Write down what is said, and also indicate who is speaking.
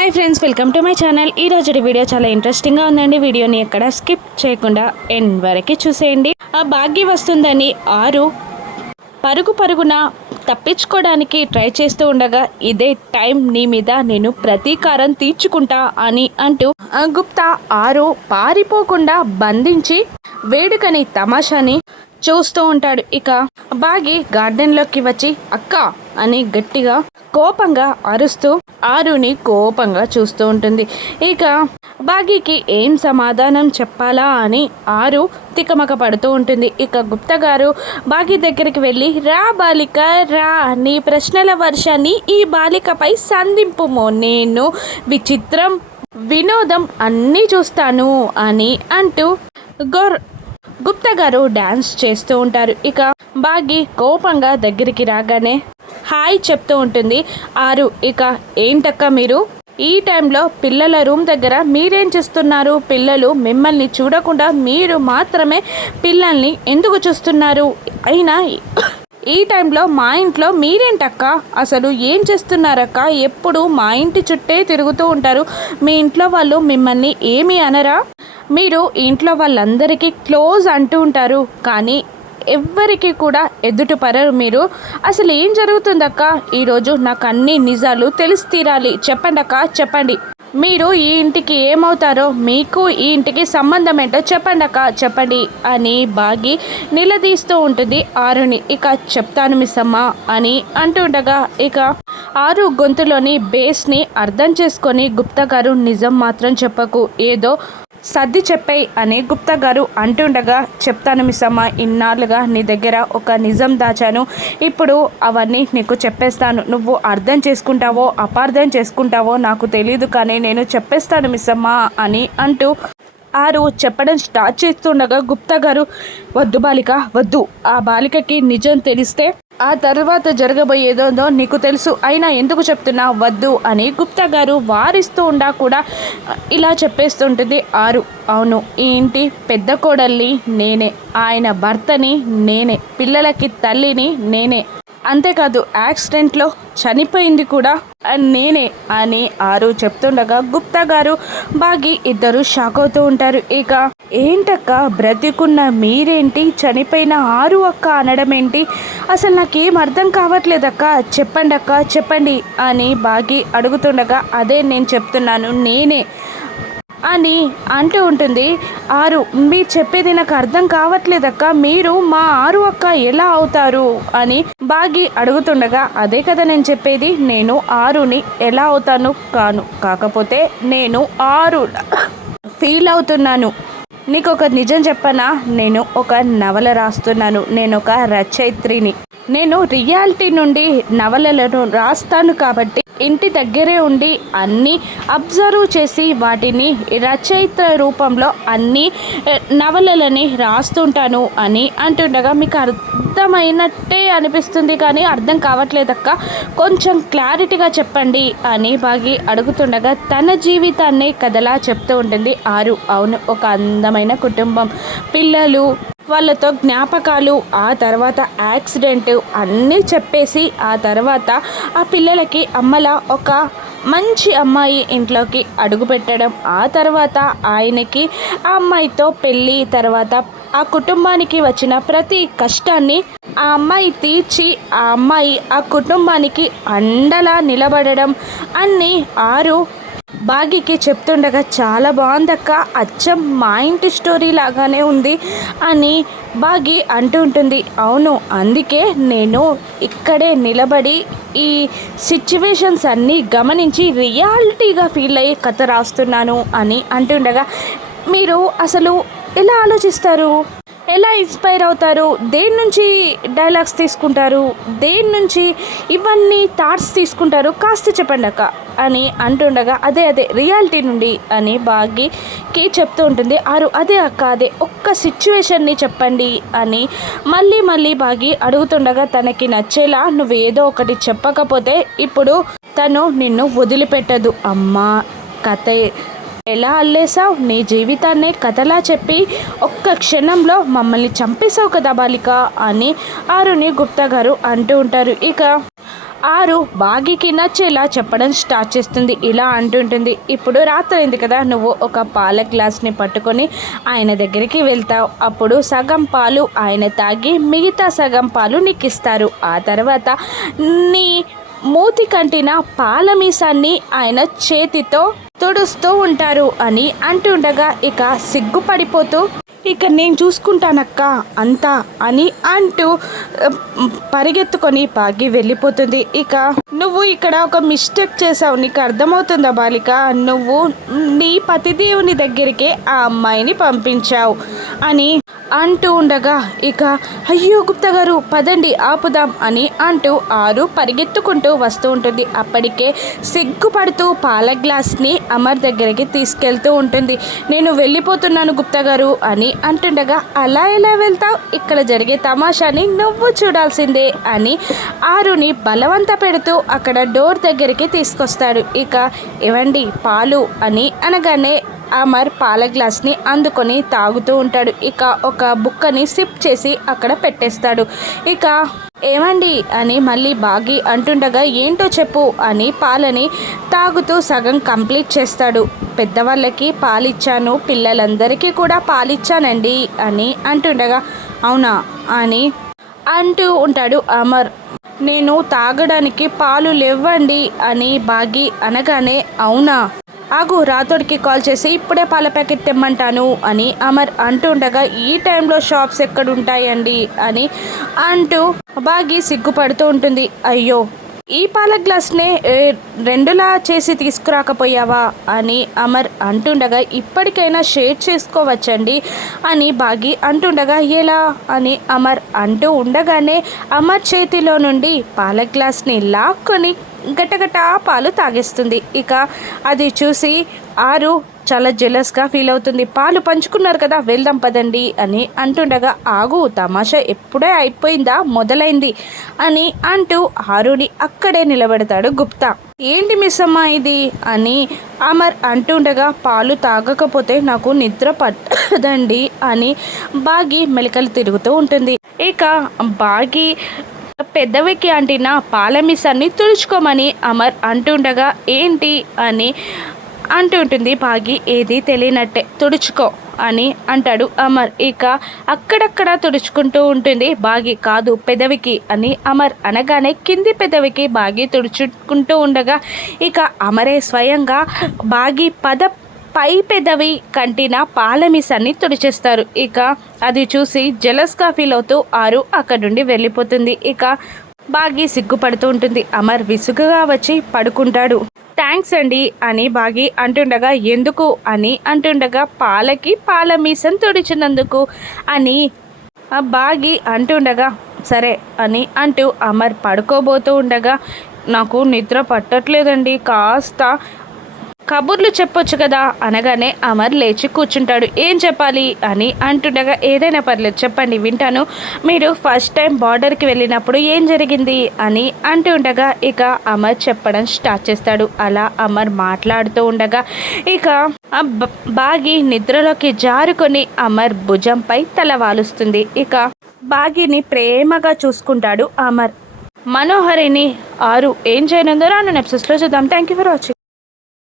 Speaker 1: Hi friends welcome to my channel. ఈ రోజు video చాలా ఇంట్రెస్టింగ్గా ఉందండి. వీడియోని ఎక్కడ స్కిప్ చేయకుండా ఎండ్ వరకు చూసేయండి. ఆ భాగ్య వస్తుందని ఆరు పరుగు పరుగున తప్పించుకోవడానికి ట్రై చేస్తూ ఉండగా ఇదే టైం నీ మీద నేను ప్రతీకారం తీర్చుకుంటా అని అంటూ ఆ గుప్తా ఆరు పారిపోకుండా బంధించి వేడుకని తమాషాని చూస్తూ ఉంటాడు. ఇక బాగి గార్డెన్లోకి వచ్చి అక్క అని గట్టిగా కోపంగా అరుస్తూ ఆరుని కోపంగా చూస్తూ ఉంటుంది. ఇక బాగీకి ఏం సమాధానం చెప్పాలా అని ఆరు తికమక పడుతూ ఉంటుంది. ఇక గుప్త గారు బాగి దగ్గరికి వెళ్ళి రా బాలిక రా. నీ ప్రశ్నల వర్షాన్ని ఈ బాలికపై సంధింపుము. నేను విచిత్రం వినోదం అన్నీ చూస్తాను అని అంటూ గొర్ గుప్తా గారు డ్యాన్స్ చేస్తూ ఉంటారు. ఇక బాగి కోపంగా దగ్గరికి రాగానే హాయ్ చెప్తూ ఉంటుంది. ఆరు ఇక ఏంటక్క మీరు? ఈ టైంలో పిల్లల రూమ్ దగ్గర మీరేం చేస్తున్నారు? పిల్లలు మిమ్మల్ని చూడకుండా మీరు మాత్రమే పిల్లల్ని ఎందుకు చూస్తున్నారు? అయినా ఈ టైంలో మా ఇంట్లో మీరేంటక్క? అసలు ఏం చేస్తున్నారక్క? ఎప్పుడు మా ఇంటి చుట్టే తిరుగుతూ ఉంటారు. మీ ఇంట్లో వాళ్ళు మిమ్మల్ని ఏమి అనరా? మీరు ఇంట్లో వాళ్ళందరికీ క్లోజ్ అంటూ ఉంటారు. కానీ ఎవ్వరికి కూడా ఎదుటి పరరు మీరు. అసలు ఏం జరుగుతుందక్క ఈరోజు నాకు అన్ని నిజాలు తెలిసి తీరాలి చెప్పండి అక్క చెప్పండి. మీరు ఈ ఇంటికి ఏమవుతారో మీకు ఈ ఇంటికి సంబంధం ఏంటో చెప్పండి అక్క చెప్పండి అని బాగి నిలదీస్తూ ఉంటుంది ఆరుని. ఇక చెప్తాను మిస్సమ్మ అని అంటుండగా ఇక ఆరు గొంతులోని బేస్ని అర్థం చేసుకొని గుప్తా గారు నిజం మాత్రం చెప్పకు. ఏదో సర్ది చెప్పాయి అని గుప్తా గారు అంటుండగా చెప్తాను మిస్సమ్మ ఇన్నాళ్ళుగా నీ దగ్గర ఒక నిజం దాచాను. ఇప్పుడు అవన్నీ నీకు చెప్పేస్తాను. నువ్వు అర్థం చేసుకుంటావో అపార్థం చేసుకుంటావో నాకు తెలియదు కానీ నేను చెప్పేస్తాను మిస్సమ్మ అని అంటూ ఆరు చెప్పడం స్టార్ట్ చేస్తుండగా గుప్తా గారు వద్దు బాలిక వద్దు. ఆ బాలికకి నిజం తెలిస్తే ఆ తర్వాత జరగబోయేదో నీకు తెలుసు. అయినా ఎందుకు చెప్తున్నా వద్దు అని గుప్తా గారు వారిస్తూ ఉండా కూడా ఇలా చెప్పేస్తుంటుంది ఆరు. అవును ఈ ఇంటి పెద్ద కోడల్ని నేనే ఆయన భర్తని నేనే పిల్లలకి తల్లిని నేనే అంతేకాదు యాక్సిడెంట్లో చనిపోయింది కూడా నేనే అని ఆరు చెప్తుండగా గుప్తా గారు బాగి ఇద్దరు షాక్ అవుతూ ఉంటారు. ఇక ఏంటక్క బ్రతికున్న మీరేంటి? చనిపోయిన ఆరు అక్క అనడం ఏంటి? అసలు నాకేం అర్థం కావట్లేదక్క. చెప్పండి అక్క చెప్పండి అని బాగి అడుగుతుండగా అదే నేను చెప్తున్నాను నేనే అని అంటూ ఉంటుంది. ఆరు మీరు చెప్పేది నాకు అర్థం కావట్లేదక్క మీరు మా ఆరు అక్క ఎలా అవుతారు అని బాగి అడుగుతుండగా అదే కదా నేను చెప్పేది నేను ఆరుని ఎలా అవుతాను కాను కాకపోతే నేను ఆరు ఫీల్ అవుతున్నాను. నీకు ఒక నిజం చెప్పనా నేను ఒక నవల రాస్తున్నాను నేను ఒక రచయిత్రిని. నేను రియాలిటీ నుండి నవలలను రాస్తాను కాబట్టి ఇంటి దగ్గరే ఉండి అన్నీ అబ్జర్వ్ చేసి వాటిని రచయిత రూపంలో అన్ని నవలలని రాస్తుంటాను అని అంటుండగా మీకు అర్థమైనట్టే అనిపిస్తుంది కానీ అర్థం కావట్లేదక్క. కొంచెం క్లారిటీగా చెప్పండి అని బాగి అడుగుతుండగా తన జీవితాన్ని కథలా చెప్తూ ఉంటుంది ఆరు. అవును ఒక అందమైన కుటుంబం. పిల్లలు వాళ్ళతో జ్ఞాపకాలు ఆ తర్వాత యాక్సిడెంట్ అన్నీ చెప్పేసి ఆ తర్వాత ఆ పిల్లలకి అమ్మల ఒక మంచి అమ్మాయి ఇంట్లోకి అడుగుపెట్టడం ఆ తర్వాత ఆయనకి ఆ అమ్మాయితో పెళ్ళి తర్వాత ఆ కుటుంబానికి వచ్చిన ప్రతి కష్టాన్ని ఆ అమ్మాయి తీర్చి ఆ అమ్మాయి ఆ కుటుంబానికి అండలా నిలబడడం అన్నీ ఆరు బాగికి చెప్తుండగా చాలా బాగుందక్క. అచ్చం మా ఇంటి స్టోరీ లాగానే ఉంది అని బాగి అంటుంటుంది అవును అందుకే నేను ఇక్కడే నిలబడి ఈ సిచ్యువేషన్స్ అన్నీ గమనించి రియాలిటీగా ఫీల్ అయ్యి కథ రాస్తున్నాను అని అంటుండగా మీరు అసలు ఎలా ఆలోచిస్తారు? ఎలా ఇన్స్పైర్ అవుతారు? దేని నుంచి డైలాగ్స్ తీసుకుంటారు? దేని నుంచి ఇవన్నీ థాట్స్ తీసుకుంటారు? కాస్త చెప్పండి అక్క అని అంటుండగా అదే అదే రియాలిటీ నుండి అని బాగికి చెప్తూ ఉంటుంది. ఆరు అదే అక్క అదే ఒక్క సిచ్యువేషన్ని చెప్పండి అని మళ్ళీ మళ్ళీ బాగి అడుగుతుండగా తనకి నచ్చేలా నువ్వు ఏదో ఒకటి చెప్పకపోతే ఇప్పుడు తను నిన్ను వదిలిపెట్టదు. అమ్మ కథ ఎలా అల్లేసావు నీ జీవితాన్నే కథలా చెప్పి ఒక్క క్షణంలో మమ్మల్ని చంపేశావు కదా బాలిక అని ఆరుని గుప్తా గారు అంటూ ఉంటారు. ఇక ఆరు బాగికి నచ్చేలా చెప్పడం స్టార్ట్ చేస్తుంది. ఇలా అంటుంటుంది ఇప్పుడు రాత్రి అయింది కదా నువ్వు ఒక పాల గ్లాస్ని పట్టుకొని ఆయన దగ్గరికి వెళ్తావు. అప్పుడు సగం పాలు ఆయన తాగి మిగతా సగం పాలు నీకు ఇస్తారు ఆ తర్వాత నీ మూతి కంటిన పాల మీసాన్ని ఆయన చేతితో తుడుస్తూ ఉంటారు అని అంటుండగా ఇక సిగ్గుపడిపోతూ ఇక నేను చూసుకుంటానక్క అంతా అని అంటూ పరిగెత్తుకొని పాగి వెళ్ళిపోతుంది. ఇక నువ్వు ఇక్కడ ఒక మిస్టేక్ చేసావు నీకు అర్థమవుతుందా బాలిక? నువ్వు నీ పతిదేవుని దగ్గరికి ఆ అమ్మాయిని పంపించావు అని అంటూ ఉండగా ఇక అయ్యో గుప్తా గారు పదండి ఆపుదాం అని అంటూ ఆరు పరిగెత్తుకుంటూ వస్తూ ఉంటుంది. అప్పటికే సిగ్గుపడుతూ పాల గ్లాస్ని అమర్ దగ్గరికి తీసుకెళ్తూ ఉంటుంది. నేను వెళ్ళిపోతున్నాను గుప్తా గారు అని అంటుండగా అలా ఎలా వెళ్తావు? ఇక్కడ జరిగే తమాషాని నువ్వు చూడాల్సిందే అని ఆరుని బలవంత పెడుతూ అక్కడ డోర్ దగ్గరికి తీసుకొస్తాడు. ఇక ఇవ్వండి పాలు అని అనగానే అమర్ పాల గ్లాస్ని అందుకొని తాగుతూ ఉంటాడు. ఇక ఒక బుక్కని సిప్ చేసి అక్కడ పెట్టేస్తాడు. ఇక ఏమండి అని మళ్ళీ బాగి అంటుండగా ఏంటో చెప్పు అని పాలని తాగుతూ సగం కంప్లీట్ చేస్తాడు. పెద్దవాళ్ళకి పాలిచ్చాను పిల్లలందరికీ కూడా పాలిచ్చానండి అని అంటుండగా అవునా అని అంటూ ఉంటాడు అమర్. నేను తాగడానికి పాలు లేవ్వండి అని బాగి అనగానే అవునా ఆగు రాతోడికి కాల్ చేసి ఇప్పుడే పాల ప్యాకెట్ తెమ్మంటాను అని అమర్ అంటుండగా ఈ టైంలో షాప్స్ ఎక్కడుంటాయండి అని అంటూ బాగి సిగ్గుపడుతూ ఉంటుంది. అయ్యో ఈ పాల గ్లాస్నే రెండులా చేసి తీసుకురాకపోయావా అని అమర్ అంటుండగా ఇప్పటికైనా షేర్ చేసుకోవచ్చండి అని బాగి అంటుండగా ఎలా అని అమర్ అంటూ ఉండగానే అమర్ చేతిలో నుండి పాల గ్లాస్ని లాక్కొని గటగట పాలు తాగేస్తుంది. ఇక అది చూసి ఆరు చాలా జెలస్గా ఫీల్ అవుతుంది. పాలు పంచుకున్నారు కదా వెళ్దాం పదండి అని అంటుండగా ఆగు తమాషా ఎప్పుడే అయిపోయిందా? మొదలైంది అని అంటూ ఆరుని అక్కడే నిలబెడతాడు గుప్తా. ఏంటి మిస్ అమ్మా ఇది? అని అమర్ అంటుండగా పాలు తాగకపోతే నాకు నిద్ర పట్టదండి అని బాగి మెలికలు తిరుగుతూ ఉంటుంది. ఇక బాగి పెద్దవికి అంటిన పాలమిసాన్ని తుడుచుకోమని అమర్ అంటుండగా ఏంటి? అని అంటుంటుంది బాగి. ఏది తెలియనట్టే తుడుచుకో అని అంటాడు అమర్. ఇక అక్కడక్కడ తుడుచుకుంటూ ఉంటుంది బాగి. కాదు పెదవికి అని అమర్ అనగానే కింది పెదవికి బాగి తుడుచుకుంటూ ఉండగా ఇక అమరే స్వయంగా బాగి పద పై పెదవి కంటిన పాలమిసాన్ని తుడిచేస్తారు. ఇక అది చూసి జలస్గా ఫీల్ అవుతూ ఆరు అక్కడి నుండి వెళ్ళిపోతుంది. ఇక బాగి సిగ్గుపడుతూ ఉంటుంది. అమర్ విసుగుగా వచ్చి పడుకుంటాడు. థ్యాంక్స్ అండి అని బాగి అంటుండగా ఎందుకు? అని అంటుండగా పాలకి పాల మీసం తుడిచినందుకు అని బాగి అంటుండగా సరే అని అంటూ అమర్ పడుకోబోతూ ఉండగా నాకు నిద్ర పట్టట్లేదండి. కాస్త కబుర్లు చెప్పొచ్చు కదా అనగానే అమర్ లేచి కూర్చుంటాడు. ఏం చెప్పాలి? అని అంటుండగా ఏదైనా పర్లేదు చెప్పండి వింటాను. మీరు ఫస్ట్ టైం బార్డర్కి వెళ్ళినప్పుడు ఏం జరిగింది? అని అంటుండగా ఇక అమర్ చెప్పడం స్టార్ట్ చేస్తాడు. అలా అమర్ మాట్లాడుతూ ఉండగా ఇక ఆ బాగి నిద్రలోకి జారుకొని అమర్ భుజంపై తల వాలుస్తుంది. ఇక బాగిని ప్రేమగా చూసుకుంటాడు అమర్. మనోహరిని ఆరు ఏం చేయనుందో రాను నెప్సెస్లో చూద్దాం. Thank you for watching